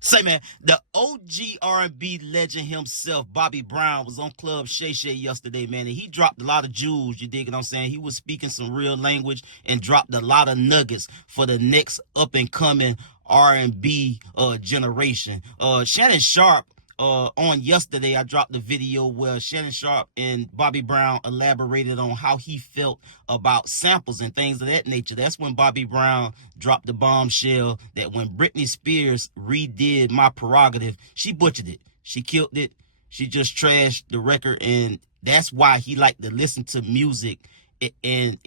Say, man, the OG R&B legend himself, Bobby Brown, was on Club Shay Shay yesterday, man, and he dropped a lot of jewels, you dig what I'm saying? He was speaking some real language and dropped a lot of nuggets for the next up-and-coming R&B generation. Shannon Sharp, on yesterday, I dropped the video where Shannon Sharp and Bobby Brown elaborated on how he felt about samples and things of that nature. That's when Bobby Brown dropped the bombshell that when Britney Spears redid My Prerogative, she butchered it. She killed it. She just trashed the record, and that's why he liked to listen to music and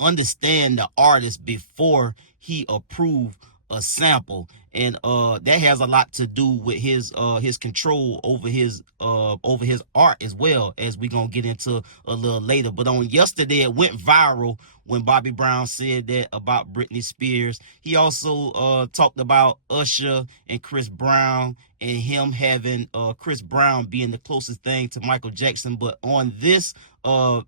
understand the artist before he approved a sample, and that has a lot to do with his control over his art, as well as we gonna get into a little later. But on yesterday, it went viral when Bobby Brown said that about Britney Spears. He also talked about Usher and Chris Brown, and him having Chris Brown being the closest thing to Michael Jackson. But on this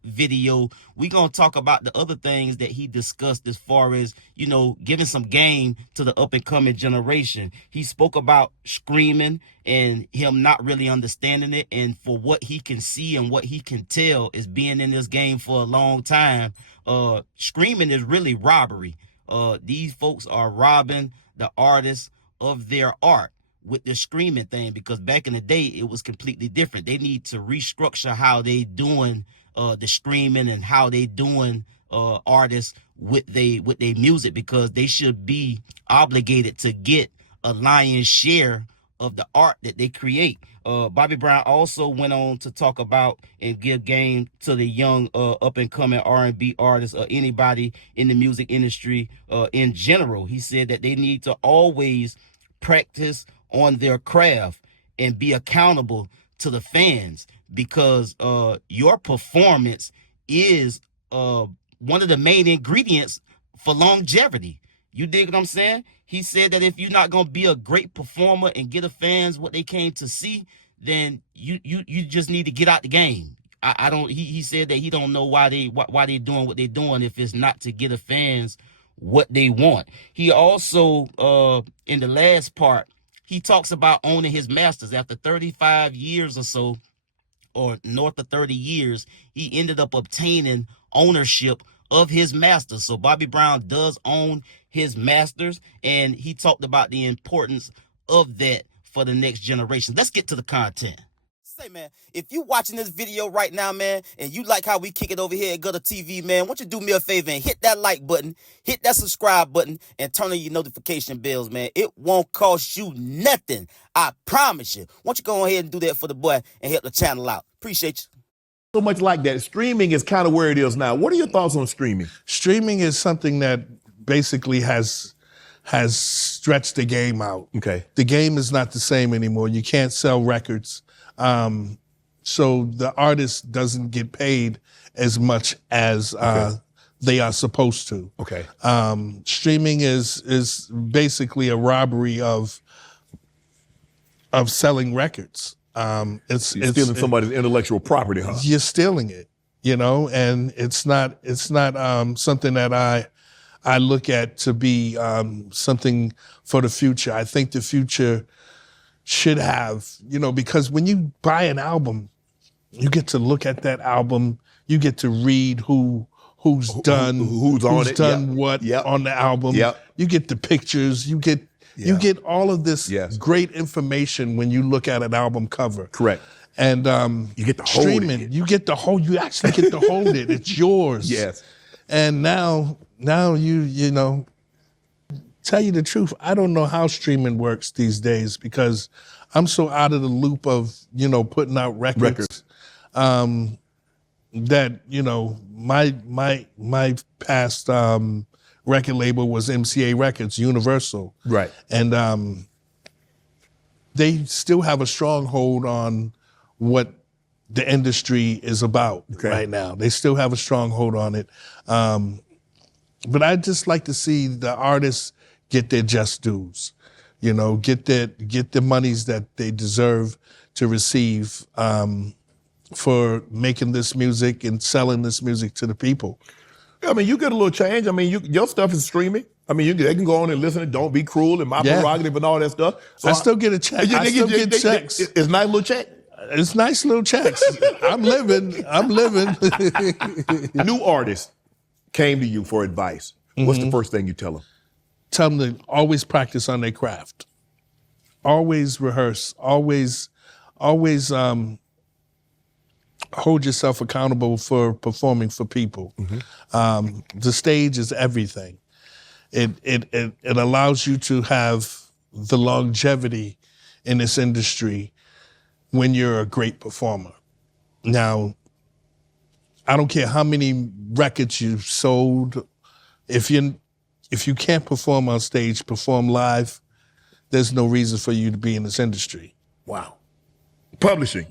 video, we gonna talk about the other things that he discussed, as far as, you know, giving some game to the up and coming generation. He spoke about screaming and him not really understanding it, and for what he can see and what he can tell is being in this game for a long time. Screaming is really robbery. These folks are robbing the artists of their art with the screaming thing, because back in the day it was completely different. They need to restructure how they doing the screaming and how they doing artists with they music, because they should be obligated to get a lion's share of the art that they create. Bobby Brown also went on to talk about and give game to the young up and coming R&B artists, or anybody in the music industry in general. He said that they need to always practice on their craft and be accountable to the fans, because your performance is one of the main ingredients for longevity. You dig what I'm saying? He said that if you're not gonna be a great performer and get the fans what they came to see, then you just need to get out the game. I don't. He said that he don't know why they doing what they're doing if it's not to get the fans what they want. He also in the last part, he talks about owning his masters. After 35 years or so, or north of 30 years, he ended up obtaining ownership of his masters. So Bobby Brown does own his masters, and he talked about the importance of that for the next generation. Let's get to the content. Say, man, if you watching this video right now, man, and you like how we kick it over here at GuddaTV, man, why don't you do me a favor and hit that like button, hit that subscribe button, and turn on your notification bells, man. It won't cost you nothing. I promise you. Why don't you go ahead and do that for the boy and help the channel out? Appreciate you. So much like that. Streaming is kind of where it is now. What are your thoughts on streaming? Streaming is something that basically has stretched the game out. Okay. The game is not the same anymore. You can't sell records. So the artist doesn't get paid as much as they are supposed to. Okay. Streaming is basically a robbery of selling records. It's stealing somebody's intellectual property, huh? You're stealing it, you know, and it's not something that I look at to be something for the future. I think the future should have, you know, because when you buy an album, you get to look at that album, you get to read who's done what on the album. Yep. You get the pictures, you get all of this great information when you look at an album cover. Correct. And you get to hold streaming, it. you actually get to hold it. It's yours. Yes. And now you know, tell you the truth, I don't know how streaming works these days, because I'm so out of the loop of, you know, putting out records. That, you know, my past record label was MCA Records, Universal. Right. And they still have a stronghold on what the industry is about right now. They still have a stronghold on it. But I'd just like to see the artists get their just dues, you know, get the monies that they deserve to receive for making this music and selling this music to the people. I mean, you get a little change. I mean, your stuff is streaming. I mean, they can go on and listen to "Don't Be Cruel" and "My Prerogative" and all that stuff. So I still get a check. I still get checks. It's a nice little check. It's nice little checks. I'm living. New artists came to you for advice. What's the first thing you tell them? Tell them to always practice on their craft. Always rehearse. Always hold yourself accountable for performing for people. The stage is everything. It allows you to have the longevity in this industry when you're a great performer. Now, I don't care how many records you've sold. If you can't perform on stage, perform live, there's no reason for you to be in this industry. Wow. Publishing.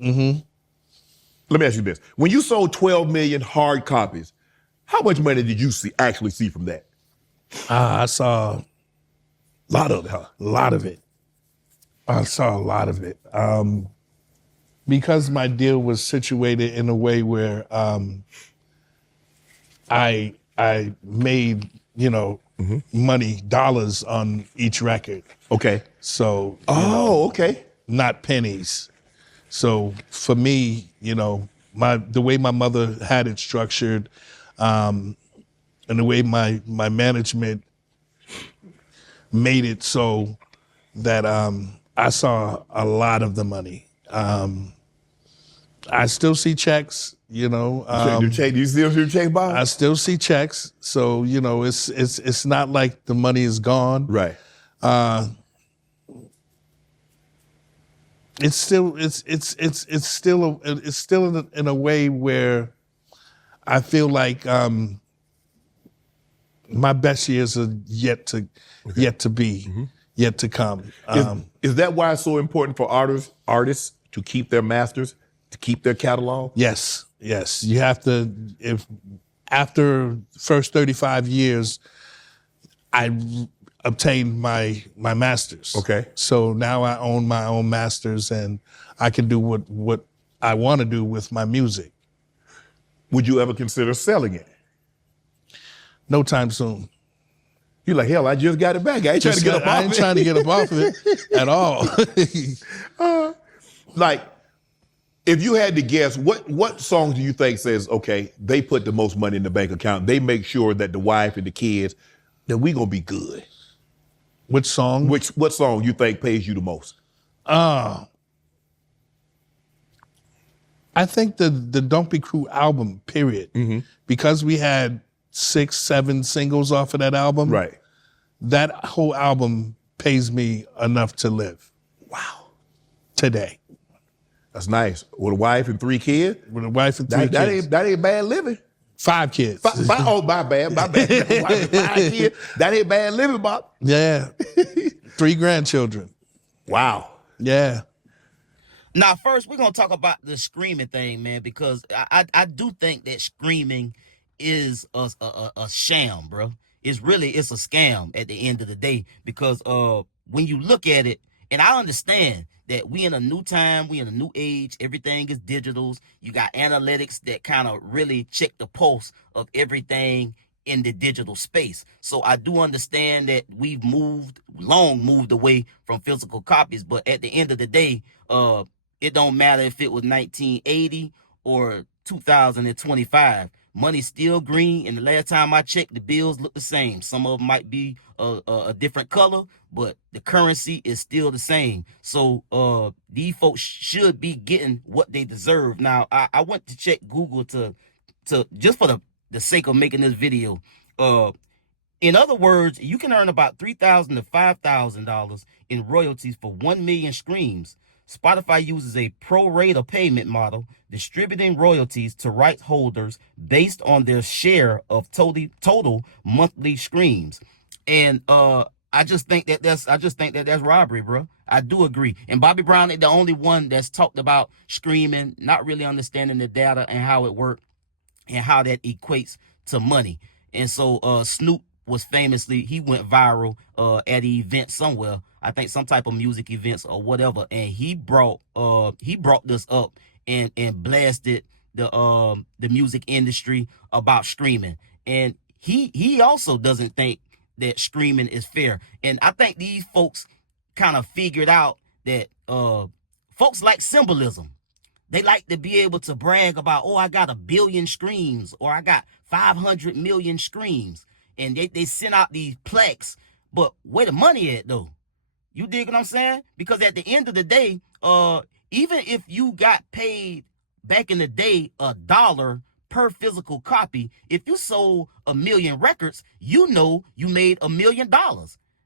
Let me ask you this. When you sold 12 million hard copies, how much money did you actually see from that? I saw a lot of it, huh? A lot of it. I saw a lot of it. Because my deal was situated in a way where I made, money, dollars on each record. Okay. So, okay. Not pennies. So for me, the way my mother had it structured, and the way my management made it so that I saw a lot of the money. I still see checks, do you still see checks, Bob? I still see checks. So, it's not like the money is gone. Right. It's still in a way where I feel like my best years are yet to be, yet to come. Is that why it's so important for artists to keep their masters, to keep their catalog? Yes. You have to. If after first 35 years, I obtained my masters. Okay. So now I own my own masters, and I can do what I want to do with my music. Would you ever consider selling it? No time soon. You're like, hell, I just got it back. I ain't trying to get up off it. I ain't trying to get up off of it at all. If you had to guess, what songs do you think says, okay, they put the most money in the bank account, they make sure that the wife and the kids, that we gonna be good? Which song? What song you think pays you the most? I think the Don't Be Cruel album, period. Because we had 6, 7 singles off of that album. Right. That whole album pays me enough to live. Wow. Today. That's nice. With a wife and 3 kids? With a wife and 3 kids. That ain't bad living. 5 kids. Oh, my bad. My bad. Wife and 5 kids. That ain't bad living, Bob. Yeah. 3 grandchildren. Wow. Yeah. Now, first, we're going to talk about the screaming thing, man, because I do think that screaming is a sham, bro. It's a scam at the end of the day, because when you look at it, and I understand that we in a new time, we in a new age, everything is digitals. You got analytics that kind of really check the pulse of everything in the digital space. So I do understand that we've long moved away from physical copies, but at the end of the day, it don't matter if it was 1980 or 2025. Money's still green, and the last time I checked, the bills look the same. Some of them might be a different color, but the currency is still the same. So these folks should be getting what they deserve. Now, I went to check Google to just for the sake of making this video. In other words, you can earn about $3,000 to $5,000 in royalties for 1 million streams. Spotify uses a pro rata payment model, distributing royalties to rights holders based on their share of total monthly streams. And I just think that that's robbery, bro. I do agree. And Bobby Brown ain't the only one that's talked about streaming, not really understanding the data and how it works and how that equates to money. And so Snoop was famously, he went viral at an event somewhere, I think some type of music events or whatever, and he brought this up and blasted the music industry about streaming. And he also doesn't think that streaming is fair. And I think these folks kind of figured out that folks like symbolism. They like to be able to brag about, oh, I got 1 billion streams, or I got 500 million streams. And they send out these plaques. But where the money at, though? You dig what I'm saying? Because at the end of the day, even if you got paid back in the day $1 per physical copy, if you sold 1 million records, you know you made $1 million.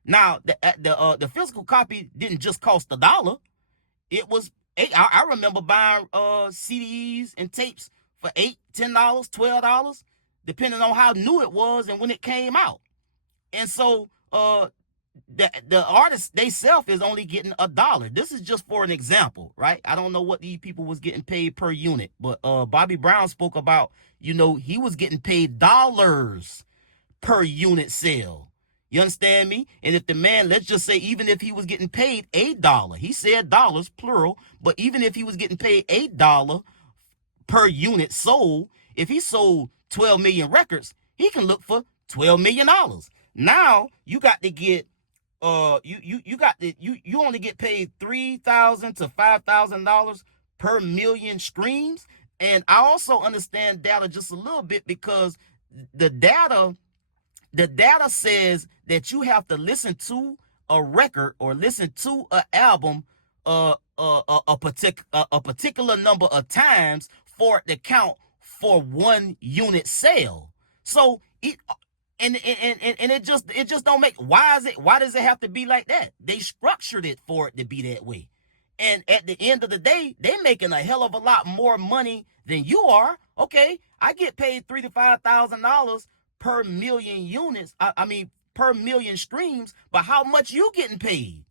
Now, the physical copy didn't just cost $1. It was I remember buying CDs and tapes for $8, $10, $12, depending on how new it was and when it came out. And so the artist they self is only getting $1. This is just for an example, right? I don't know what these people was getting paid per unit, but Bobby Brown spoke about, he was getting paid dollars per unit sale. You understand me? And if the man, let's just say, even if he was getting paid $1, he said dollars, plural, but even if he was getting paid $1 per unit sold, if he sold 12 million records, he can look for $12 million. Now you got to get you only get paid $3,000 to $5,000 per million streams. And I also understand data just a little bit, because the data says that you have to listen to a record or listen to an album a particular number of times for it to count for 1 unit sale. So it just don't make, why does it have to be like that? They structured it for it to be that way. And at the end of the day, they're making a hell of a lot more money than you are. Okay, I get paid $3,000 to $5,000 per million units. Per million streams. But how much you getting paid?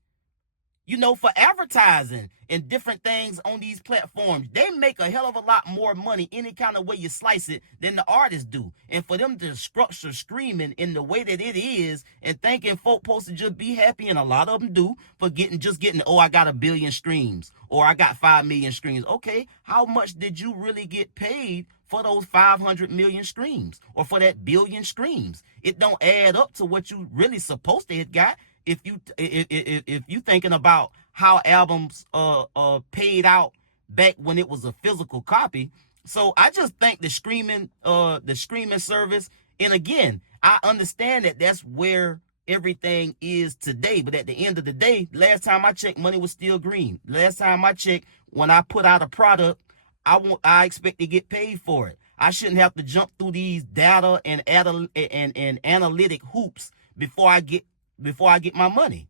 For advertising and different things on these platforms. They make a hell of a lot more money any kind of way you slice it than the artists do. And for them to structure streaming in the way that it is and thinking folk supposed to just be happy, and a lot of them do, for getting, oh, I got 1 billion streams, or I got 5 million streams. Okay, how much did you really get paid for those 500 million streams, or for that 1 billion streams? It don't add up to what you really supposed to have got. If you thinking about how albums paid out back when it was a physical copy. So I just think the streaming service, and again, I understand that that's where everything is today, but at the end of the day, last time I checked, money was still green. Last time I checked, when I put out a product, I expect to get paid for it. I shouldn't have to jump through these data and analytic hoops before I get my money.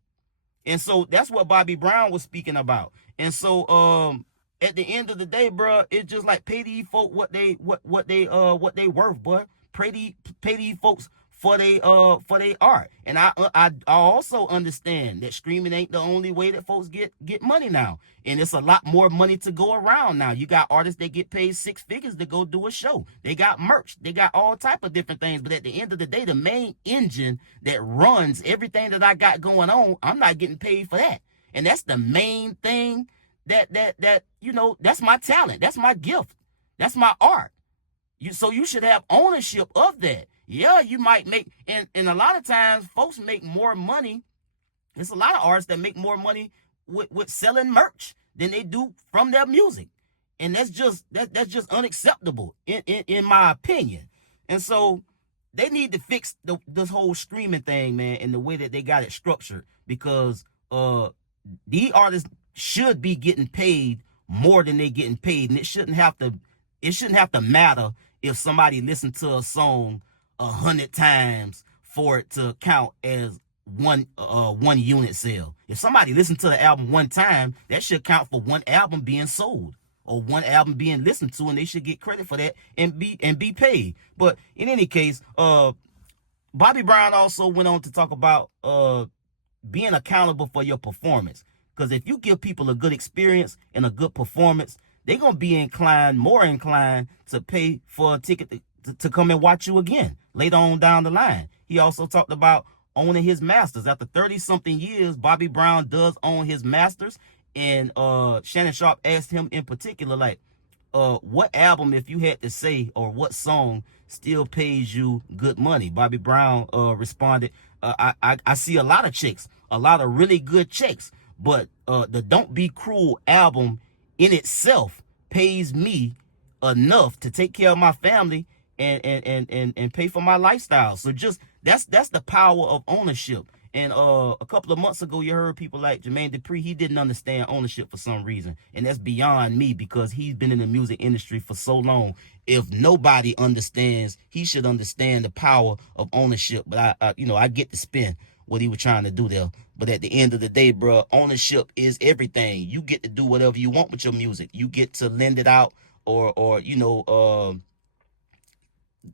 And so that's what Bobby Brown was speaking about. And so at the end of the day, bro, it's just like, pay these folk what they worth, boy. Pay these folks for they art. And I also understand that streaming ain't the only way that folks get money now. And it's a lot more money to go around now. You got artists that get paid 6 figures to go do a show. They got merch. They got all type of different things. But at the end of the day, the main engine that runs everything that I got going on, I'm not getting paid for that. And that's the main thing that that's my talent. That's my gift. That's my art. So you should have ownership of that. Yeah, you might make, and a lot of times folks make more money. There's a lot of artists that make more money with selling merch than they do from their music. And that's just unacceptable in my opinion. And so they need to fix this whole streaming thing, man, in the way that they got it structured, because these artists should be getting paid more than they're getting paid. And it shouldn't have to matter if somebody listened to a song 100 times for it to count as one unit sale. If somebody listened to the album 1 time, that should count for 1 album being sold, or 1 album being listened to, and they should get credit for that and be paid. But in any case, Bobby Brown also went on to talk about being accountable for your performance. Because if you give people a good experience and a good performance, they're going to be more inclined to pay for a ticket to come and watch you again later on down the line. He also talked about owning his masters. After 30-something years, Bobby Brown does own his masters. And Shannon Sharpe asked him in particular, like, what album, if you had to say, or what song still pays you good money. Bobby Brown responded, I see a lot of checks, a lot of really good checks, but the Don't Be Cruel album in itself pays me enough to take care of my family and pay for my lifestyle. So just that's the power of ownership. And a couple of months ago, you heard people like Jermaine Dupri. He didn't understand ownership for some reason, and that's beyond me because he's been in the music industry for so long. If nobody understands, he should understand the power of ownership. But I get to spin what he was trying to do there. But at the end of the day, bro, ownership is everything. You get to do whatever you want with your music. You get to lend it out, or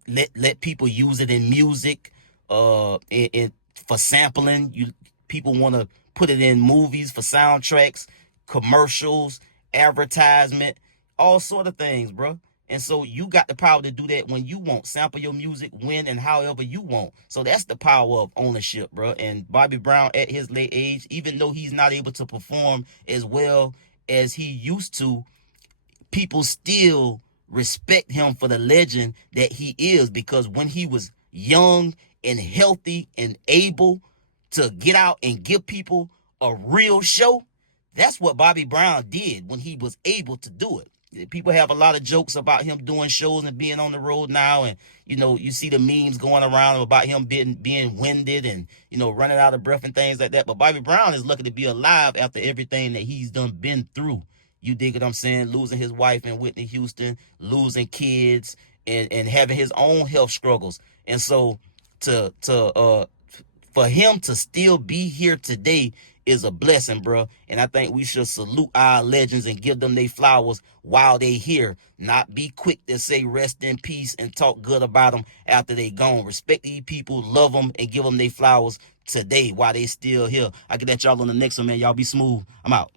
let people use it in music, and for sampling. People want to put it in movies for soundtracks, commercials, advertisement, all sort of things, bro. And so you got the power to do that when you want. Sample your music when and however you want. So that's the power of ownership, bro. And Bobby Brown, at his late age, even though he's not able to perform as well as he used to, people still respect him for the legend that he is, because when he was young and healthy and able to get out and give people a real show, that's what Bobby Brown did when he was able to do it. People have a lot of jokes about him doing shows and being on the road now, and you see the memes going around about him being winded and running out of breath and things like that. But Bobby Brown is lucky to be alive after everything that he's been through. You dig what I'm saying? Losing his wife in Whitney Houston, losing kids, and having his own health struggles. And so for him to still be here today is a blessing, bro. And I think we should salute our legends and give them their flowers while they here. Not be quick to say rest in peace and talk good about them after they gone. Respect these people, love them, and give them their flowers today while they still here. I get at y'all on the next one, man. Y'all be smooth. I'm out.